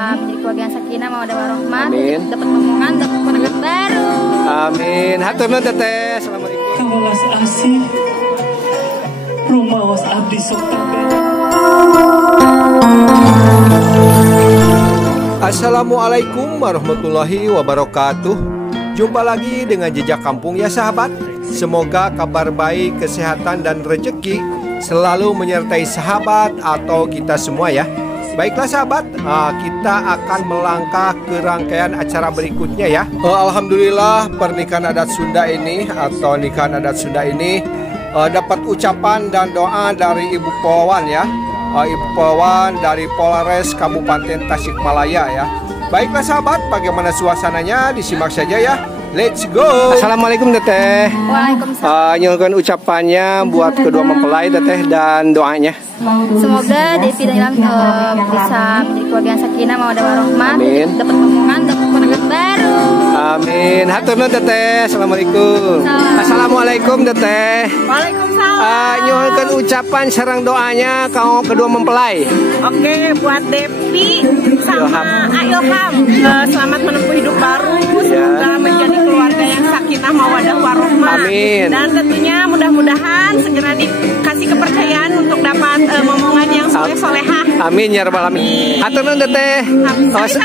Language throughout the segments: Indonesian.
Menjadi keluarga yang sakinah, mawaddah warahmah. Amin. Dapat omongan, dapat keponakan baru. Amin. Hatur nuhun teteh. Assalamualaikum. Kawalas asih rumaos abdi sok Assalamualaikum warahmatullahi wabarakatuh. Jumpa lagi dengan Jejak Kampung ya sahabat. Semoga kabar baik, kesehatan dan rezeki selalu menyertai sahabat atau kita semua ya. Baiklah sahabat, kita akan melangkah ke rangkaian acara berikutnya ya. Alhamdulillah pernikahan adat Sunda ini atau nikahan adat Sunda ini dapat ucapan dan doa dari Ibu Polwan ya. Ibu Polwan dari Polres Kabupaten Tasikmalaya ya. Baiklah sahabat, bagaimana suasananya disimak saja ya. Let's go. Assalamualaikum teteh. Waalaikumsalam. Nyuhun ucapannya buat kedua mempelai teteh dan doanya. Semoga Devi dan Ilham bisa menjadi keluarga yang sakinah, mawaddah warahmah. Amin. Dapat omongan, dapat keponakan baru. Amin. Hatur nuhun teteh. Assalamualaikum. Assalamualaikum teteh. Waalaikumsalam. Nyuhun ucapan sareng doanya kau kedua mempelai. Oke, buat Devi sama Ilham, selamat menempuh hidup baru. Semoga menjadi keluarga yang sakinah, mawaddah warahmah. Amin. Dan tentunya mudah-mudahan segera dikasih kepercayaan untuk dapat momongan yang soleh-solehah. Amin ya rabbal alamin. Hatur nuhun teteh.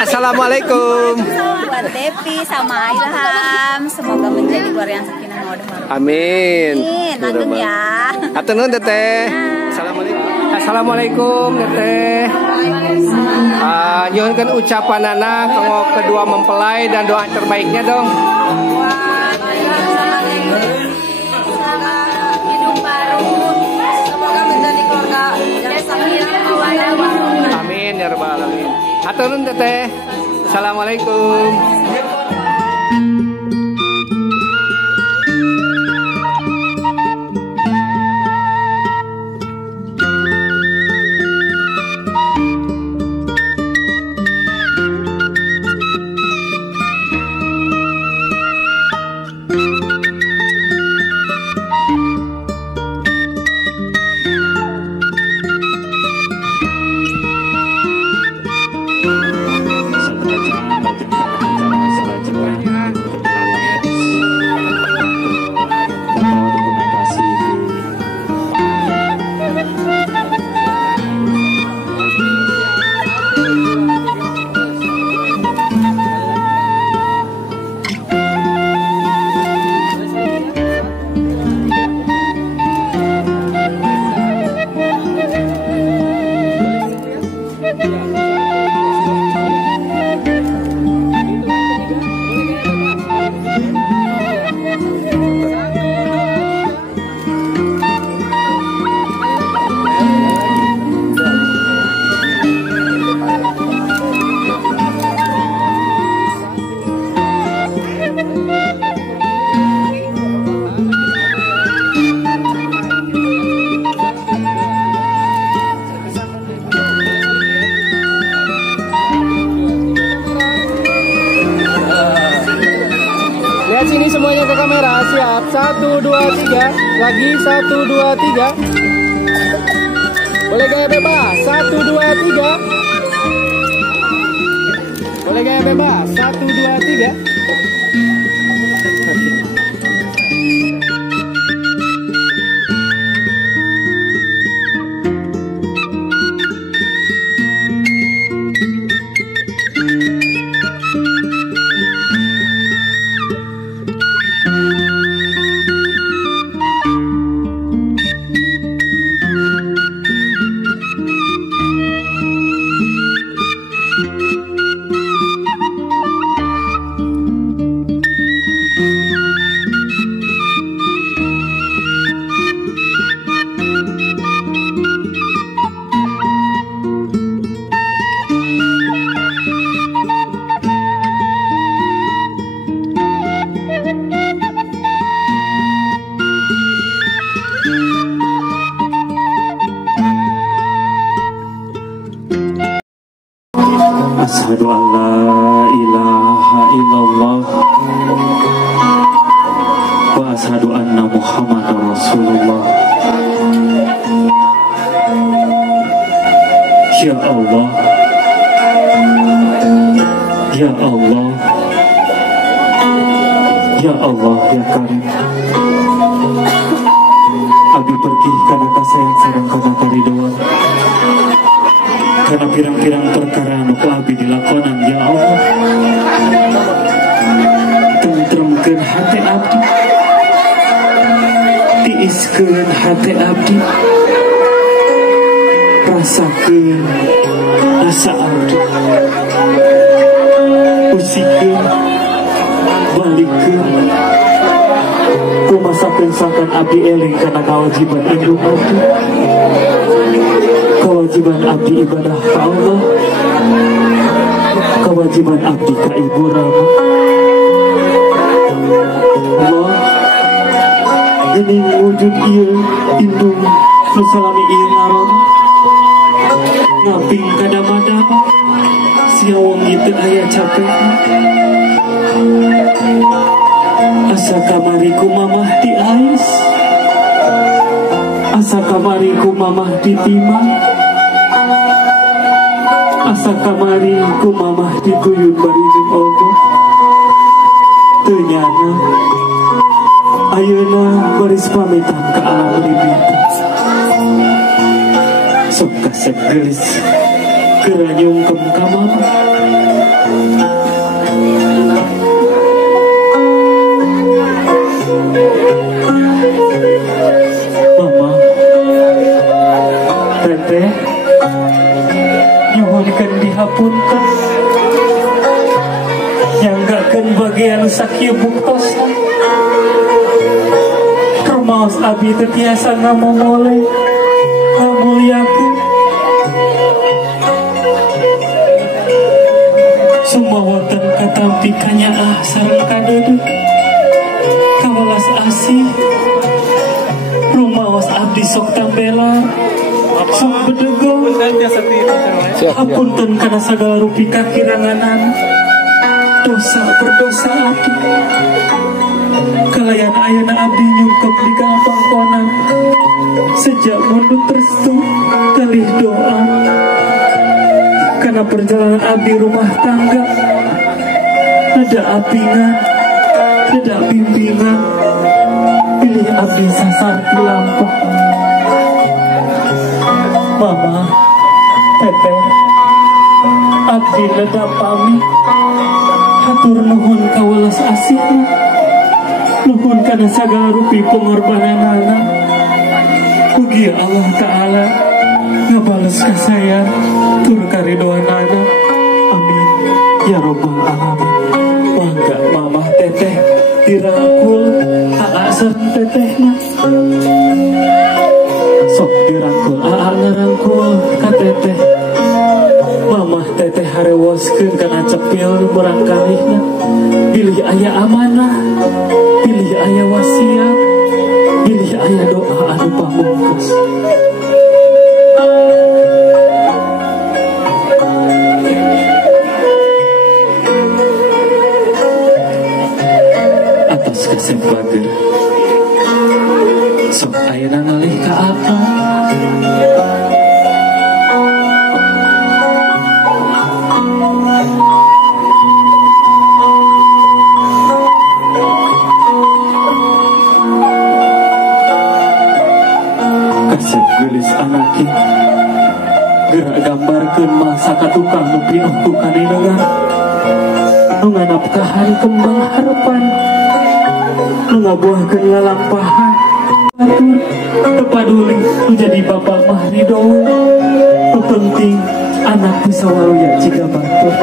Assalamualaikum. Buat Devi sama Ilham, semoga menjadi keluarga yang sakinah, mawaddah warahmah. Amin. Lanjut ya. Hatur nuhun teteh. Assalamualaikum. Assalamualaikum teteh. Nyuhunkeun ucapan anak kanggo kedua mempelai dan doa terbaiknya dong. Hidup baru, semoga menjadi keluarga yang sakinah, mawaddah warahmah. Amin ya rabbal alamin. Hatur nuhun teteh. Assalamualaikum. Lihat sini semuanya ke kamera. Siap. 1, 2, 3. Lagi 1, 2, 3. Boleh gaya bebas. 1, 2, 3. Boleh gaya bebas. 1, 2, 3. Asyhadu an la ilaha illallah wa asyhadu anna Muhammadar Rasulullah. Ya Allah, Ya Allah, ya Allah, ya Karim. Abi pergi karena kasayang sareng kana karidoan. Karena pirang-pirang perkara anu ku abi dilakonan, ya Allah. Tentremkeun hati abdi, tiiskeun hati abdi, rasakeun asa abdi, usikeun balikeun kumasakeun sangkan abdi eling kana kewajiban indung abdi, kewajiban abdi ibadah ka Allah, kewajiban abdi ka ibu Rama. Allah, ini wujud ieu indung nu salami ieu ngaron ngaping kadama-dama sia wong ieu aya capek. Asa kamariku mamah di ais, asa kamariku mamah di timah, asa kamariku mamah di kuyun barijing ogo. Teu nyana ayeuna baris pamitan ka alam limita. Sok kasep geulis keur nyungkem ka mama. Mama, teteh, nyuhunkeun dihapunten, nyanggakeun bagian sakieu buktos. Rumaos abi teu tiasa ngamongole, ngamulyakeun. Sumawoten katampi kanyaah sareng kadeudeuk, kawelas asih. Rumaos abdi sok tambela, sok bedego. Hapunten kana sagala rupi kakiranganan, dosa berdosa abdi. Kalayan ayeuna abdi nyungkep di kapangkonan, sejak mundur restu kalih doa. Karena perjalanan abdi rumah tangga, ada apingan, ada bimbingan, pilih abdi sasar di lampah. Mama, teteh, abdi leda pamit, hatur nuhun kawelas asihna, nuhun kana sagala rupi pengorbananana. Mugi Allah Ta'ala ngabales ka saya tur karidoanana. Amin ya robbal alamin. Mangga mamah teteh dirangkul aa sareng tetehna. Sok dirangkul aa ngarangkul ka teteh. Mamah teteh harewoskeun kana cepil murangkalihna. Pilih aya amanah, pilih aya wasiat, pilih aya doa anu pamungkas. Atas kasep bager, sok ayeuna ngalih ka apa? Kasep geulis anaki, gerak gambarkeun masa ka tukang nu pinuh ku kaneungan, nu nganapkahan kembang harapan, nu ngabuahkeun lalampahan. Atur tepaduli nu jadi bapak mah ridho, nu penting anak bisa waluya jiga batur.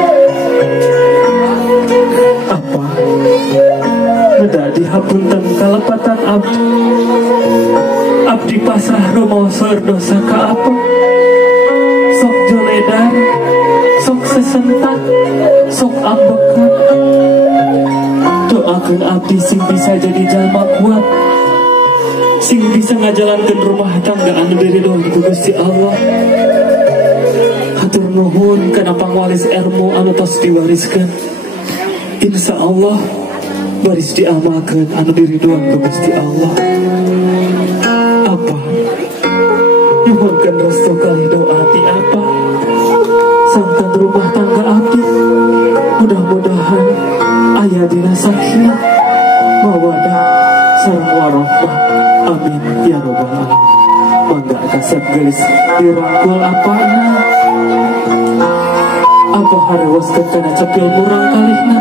Apa beda dihapunten kalepatan abdi, abdi pasrah rumaoseur dosa ka apa? Sok joledan, sok sesentak, sok ambekan. Doakeun abdi sing bisa jadi jalma kuat, sing bisa ngajalankeun rumah tangga anu diridhoi ku Gusti Allah. Hatur nuhun kana pangwalis ilmu anu tos diwariskeun. Insya Allah baris diamalkeun anu diridhoan ku Gusti Allah. Apa nyuhunkeun restu kalih doa ti apa sangkan rumah tangga abdi mudah sakinah mawadah sareng warahmah. Amin ya robbal alamin. Mangga kasep gelis dirangkul apana. Apa harewaskeun kana cepil murang kalihna.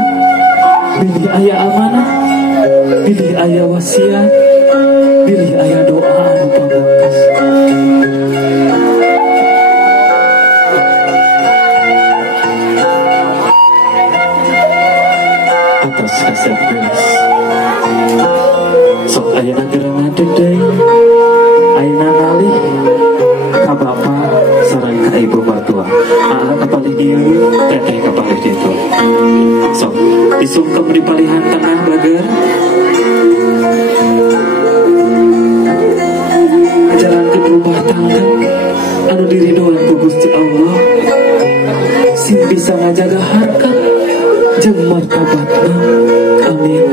Bilih aya amanah, bilih aya wasiat, bilih aya doa anu pamungkas. Atas kasep gelis sok ayeuna gerengan deui, ayeuna ngalih ka bapa sareng ka ibu mertua. Aa kapalih dieu, teteh kapalih ditu. Sok disungkem di palihan tengah bager. Jalan ke rumah tangga anu diridoan ku Gusti Allah, sing bisa ngajaga harkat jeung martabatna. Amin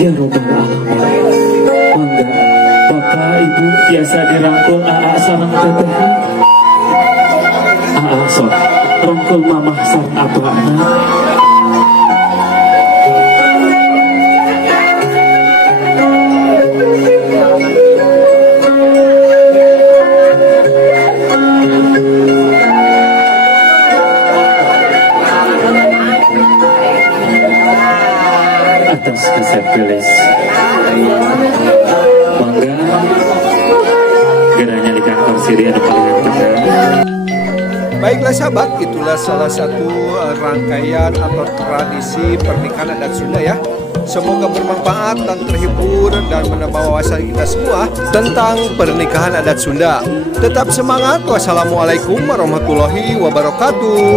ya robbal alamin. Mangga bapak ibu tiasa dirangkul aa sareng teteh. Aa sok rangkul mamah sareng abahna. Atas kasep gelis mangga geranya di kantor siri anu paling tengah. Baiklah sahabat, itulah salah satu rangkaian atau tradisi pernikahan adat Sunda ya. Semoga bermanfaat dan terhibur dan menambah wawasan kita semua tentang pernikahan adat Sunda. Tetap semangat. Wassalamualaikum warahmatullahi wabarakatuh.